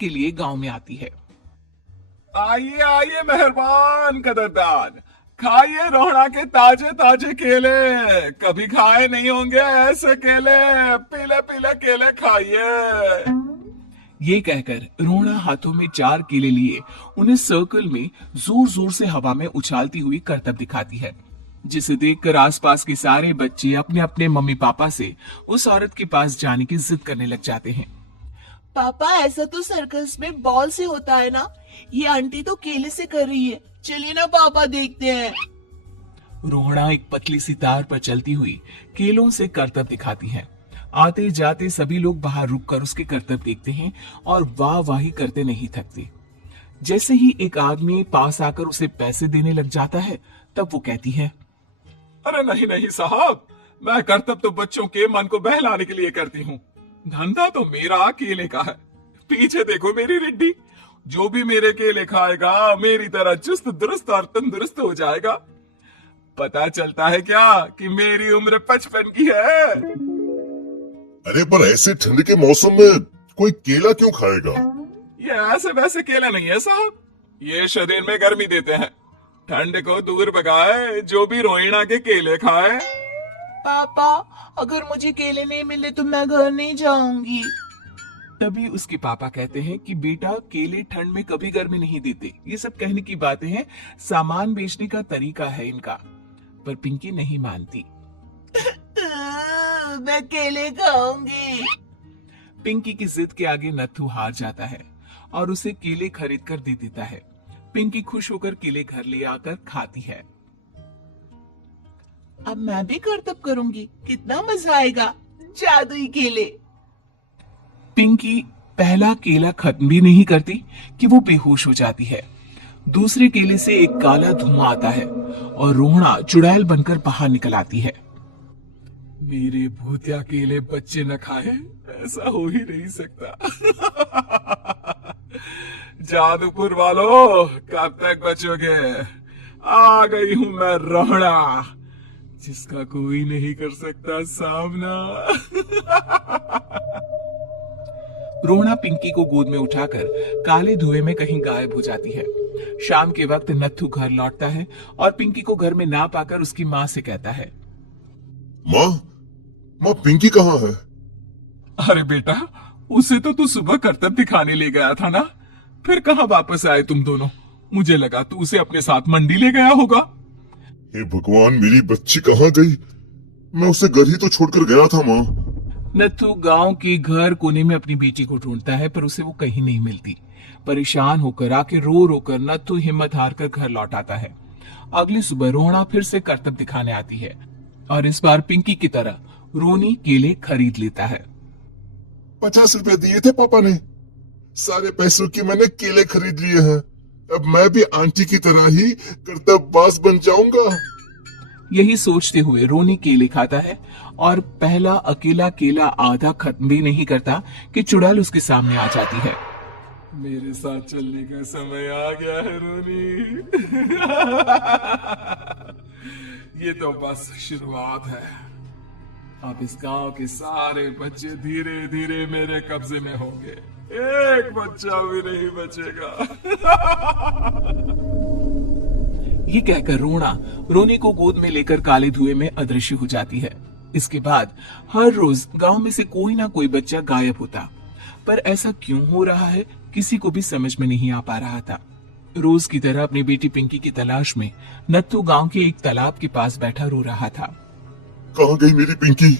के लिए गांव में आती है। आइए आइए मेहरबान कदरदान, खाइए रोहड़ा के ताजे ताजे केले। कभी खाए नहीं होंगे ऐसे केले। पीले पीले केले खाइए। ये कहकर रोहड़ा हाथों में 4 केले लिए उन्हें सर्कल में जोर जोर से हवा में उछालती हुई करतब दिखाती है, जिसे देखकर आसपास के सारे बच्चे अपने अपने मम्मी पापा से उस औरत के पास जाने की जिद करने लग जाते हैं। पापा, ऐसा तो सर्कस में बॉल से होता है ना, ये आंटी तो केले से कर रही है। चलिए ना पापा, देखते हैं। रोहड़ा एक पतली सी तार पर चलती हुई केलों से करतब दिखाती है। आते जाते सभी लोग बाहर रुककर उसके करतब देखते हैं और वाह वाही करते नहीं थकते। जैसे ही एक आदमी पास आकर उसे पैसे देने लग जाता है, तब वो कहती है, अरे नहीं नहीं साहब, मैं करतब तो बच्चों के मन को बहलाने के लिए करती हूँ। धंधा तो मेरा केले का है। पीछे देखो मेरी रिड्डी, जो भी मेरे केले खाएगा मेरी तरह चुस्त दुरुस्त और तंदुरुस्त हो जाएगा। पता चलता है क्या कि मेरी उम्र 55 की है। अरे पर ऐसे ठंड के मौसम में कोई केला क्यों खाएगा? ये ऐसे वैसे केले नहीं है साहब, ये शरीर में गर्मी देते हैं। ठंड को दूर भगाए जो भी रोहिणा के केले खाए। पापा, अगर मुझे केले नहीं मिले तो मैं घर नहीं जाऊंगी। तभी उसके पापा कहते हैं कि बेटा, केले ठंड में कभी गर्मी नहीं देते। ये सब कहने की बातें हैं, सामान बेचने का तरीका है इनका। पर पिंकी नहीं मानती। मैं केले खाऊंगी। पिंकी की जिद के आगे नत्थू हार जाता है और उसे केले खरीद कर दे देता है। पिंकी खुश होकर केले घर ले आकर खाती है। अब मैं भी करतब करूंगी, कितना मजा आएगा। जादुई केले। पिंकी पहला केला खत्म भी नहीं करती कि वो बेहोश हो जाती है। दूसरे केले से एक काला धुआं आता है और रोहड़ा चुड़ैल बनकर बाहर निकल आती है। मेरे भूतिया केले बच्चे न खाए, ऐसा हो ही नहीं सकता। जादूपुर वालों, कब तक बचोगे? आ गई हूं मैं रोहड़ा, जिसका कोई नहीं कर सकता सामना। रोहड़ा पिंकी को गोद में उठाकर काले धुएं में कहीं गायब हो जाती है। शाम के वक्त नत्थू घर लौटता है और पिंकी को घर में ना पाकर उसकी माँ से कहता है, माँ, माँ पिंकी कहाँ है? अरे बेटा, उसे तो तू सुबह करतब दिखाने ले गया था ना, फिर कहाँ वापस आए तुम दोनों? मुझे लगा तू उसे अपने साथ मंडी ले गया होगा। हे भगवान, मेरी बच्ची कहाँ गई? मैं उसे घर ही तो छोड़कर गया था माँ। नत्थू गांव के घर कोने में अपनी बेटी को ढूंढता है, पर उसे वो कहीं नहीं मिलती। परेशान होकर आके रो रो कर नत्थू हिम्मत हार कर घर लौट आता है। अगली सुबह रोहड़ा फिर से करतब दिखाने आती है और इस बार पिंकी की तरह रोनी केले खरीद लेता है। 50 रुपए दिए थे पापा ने, सारे पैसों की मैंने केले खरीद लिए हैं। अब मैं भी आंटी की तरह ही करतबबाज बन जाऊंगा। यही सोचते हुए रोनी केले खाता है और पहला अकेला केला आधा खत्म भी नहीं करता कि चुड़ैल उसके सामने आ जाती है। मेरे साथ चलने का समय आ गया है रोनी। ये तो बस शुरुआत है। अब इस गांव के सारे बच्चे धीरे धीरे मेरे कब्जे में होंगे, एक बच्चा भी नहीं बचेगा। ये कहकर रोना रोनी को गोद में लेकर काले धुएं में अदृश्य हो जाती है। इसके बाद हर रोज गांव में से कोई ना कोई बच्चा गायब होता, पर ऐसा क्यों हो रहा है किसी को भी समझ में नहीं आ पा रहा था। रोज की तरह अपनी बेटी पिंकी की तलाश में नत्थू गांव के एक तालाब के पास बैठा रो रहा था। कहाँ गई मेरी पिंकी?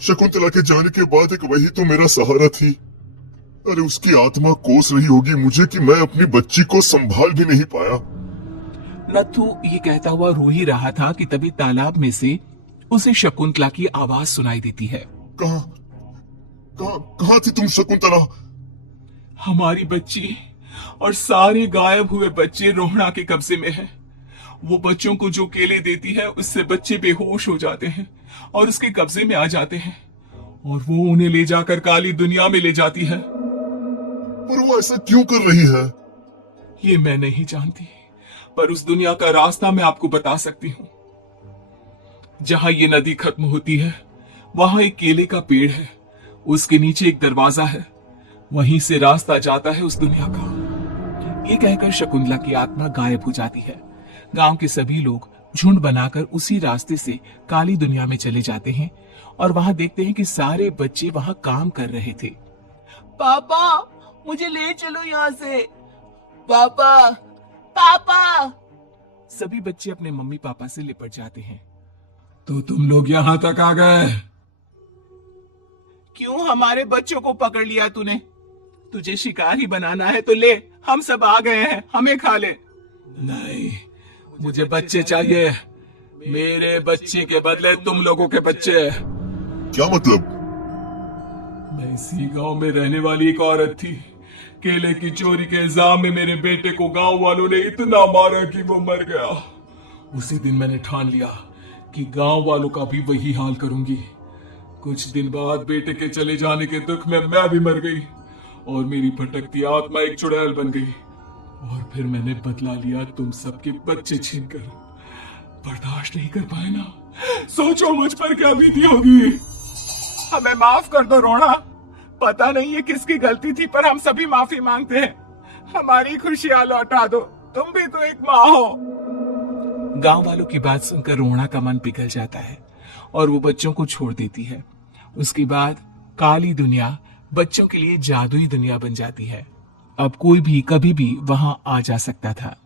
शकुंतला के जाने के बाद एक वही तो मेरा सहारा थी। अरे उसकी आत्मा कोस रही होगी मुझे कि मैं अपनी बच्ची को संभाल भी नहीं पाया। नत्थू ये कहता हुआ रो ही रहा था कि तभी तालाब में से उसे शकुंतला की आवाज सुनाई देती है। कहाँ कहाँ कहाँ थी तुम शकुंतला? हमारी बच्ची और सारे गायब हुए बच्चे रोहड़ा के कब्जे में हैं। वो बच्चों को जो केले देती है उससे बच्चे बेहोश हो जाते हैं और उसके कब्जे में आ जाते हैं और वो उन्हें ले जाकर काली दुनिया में ले जाती है। पर वो ऐसा क्यों कर रही है? ये मैं नहीं जानती, पर उस दुनिया का रास्ता मैं आपको बता सकती हूँ। जहां ये नदी खत्म होती है वहां एक केले का पेड़ है, उसके नीचे एक दरवाजा है। वहीं से रास्ता जाता है उस दुनिया का। ये कहकर शकुंतला की आत्मा गायब हो जाती है। गांव के सभी लोग झुंड बनाकर उसी रास्ते से काली दुनिया में चले जाते हैं और वहां देखते हैं कि सारे बच्चे वहां काम कर रहे थे। पापा मुझे ले चलो यहाँ से। पापा पापा। सभी बच्चे अपने मम्मी पापा से लिपट जाते हैं। तो तुम लोग यहां तक आ गए? क्यों हमारे बच्चों को पकड़ लिया तूने? तुझे शिकारी बनाना है तो ले, हम सब आ गए हैं, हमें खा ले। नहीं, मुझे बच्चे चाहिए। मेरे बच्चे के बदले तुम लोगों के बच्चे। क्या मतलब? मैं इसी गांव में रहने वाली एक औरत थी। केले की चोरी के इल्जाम में मेरे बेटे को गांव वालों ने इतना मारा कि वो मर गया। उसी दिन मैंने ठान लिया कि गांव वालों का भी वही हाल करूंगी। कुछ दिन बाद बेटे के चले जाने के दुख में मैं भी मर गई और मेरी भटकती आत्मा एक चुड़ैल बन गई। और फिर मैंने बदला लिया तुम सबके बच्चे छीनकर। बर्दाश्त नहीं कर पाए ना। सोचो मुझ पर क्या बीती होगी। हमें माफ कर दो रोना। पता नहीं ये किसकी गलती थी, पर हम सभी माफी मांगते हैं। हमारी खुशियां लौटा दो, तुम भी तो एक माँ हो। गांव वालों की बात सुनकर रोना का मन पिघल जाता है और वो बच्चों को छोड़ देती है। उसके बाद काली दुनिया बच्चों के लिए जादुई दुनिया बन जाती है। अब कोई भी कभी भी वहां आ जा सकता था।